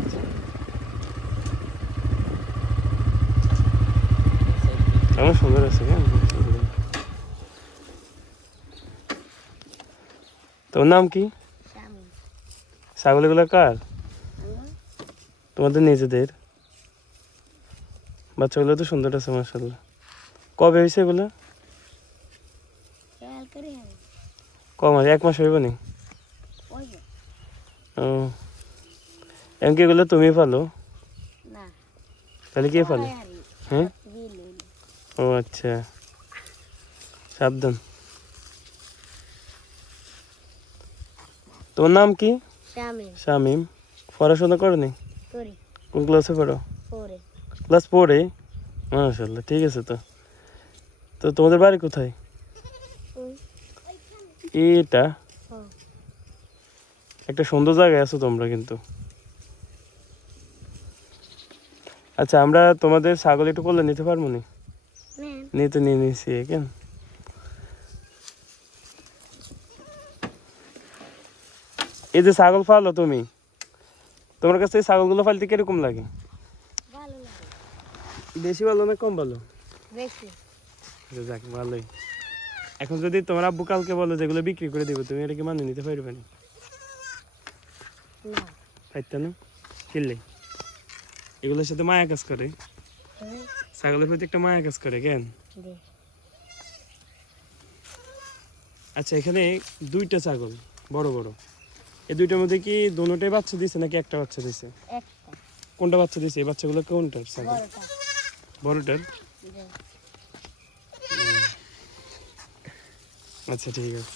আচ্ছা। কেমন সুন্দর আছে কেন তোর নাম কি? ছাগলগুলো কার? তোমাদের নিজেদের। বাচ্চাগুলো তো সুন্দর আছে মার্শাল্লাহ কবে হয়েছে এগুলো? ক মাস এক মাস হইব নি ও। এমনকি এগুলো তুমি পালো? না। তাহলে কে পালে? হারি, হ্যাঁ? ও আচ্ছা। সাবধান। তোর নাম কি? শামিম। পড়াশোনা করনি? করি। কোন ক্লাসে পড়ো? ক্লাস পড়ে মাশাল্লাহ ঠিক আছে তো। তো তোমাদের বাড়ি কোথায়? এটা একটা সুন্দর জায়গায় আছো তোমরা কিন্তু। আচ্ছা আমরা তোমাদের ছাগল একটু করলে নিতে পারব নি? নেন নিতে নিয়ে নিছি কেন? এই যে ছাগল ফালো তুমি তোমার কাছে এই ছাগলগুলো ফালতে কীরকম লাগে? বেশি ভালো না কম ভালো? আচ্ছা, যাক ভালোই। এখন যদি তোমার আব্বু কালকে বলো যেগুলো বিক্রি করে দিবে তুমি এটা কি মানে নিতে পারবে না? না। না? কিনলে? এগুলোর সাথে মায়া কাজ করে। ছাগলের প্রতি একটা মায়া কাজ করে কেন? আচ্ছা এখানে দুইটা ছাগল বড় বড়। এই দুইটার মধ্যে কি দোনোটাই বাচ্চা দিছে নাকি একটা বাচ্চা দিছে? একটা। কোনটা বাচ্চা দিছে? এই বাচ্চাগুলো কোনটার ছাগল? বড়টা। বড়টার। আচ্ছা ঠিক আছে।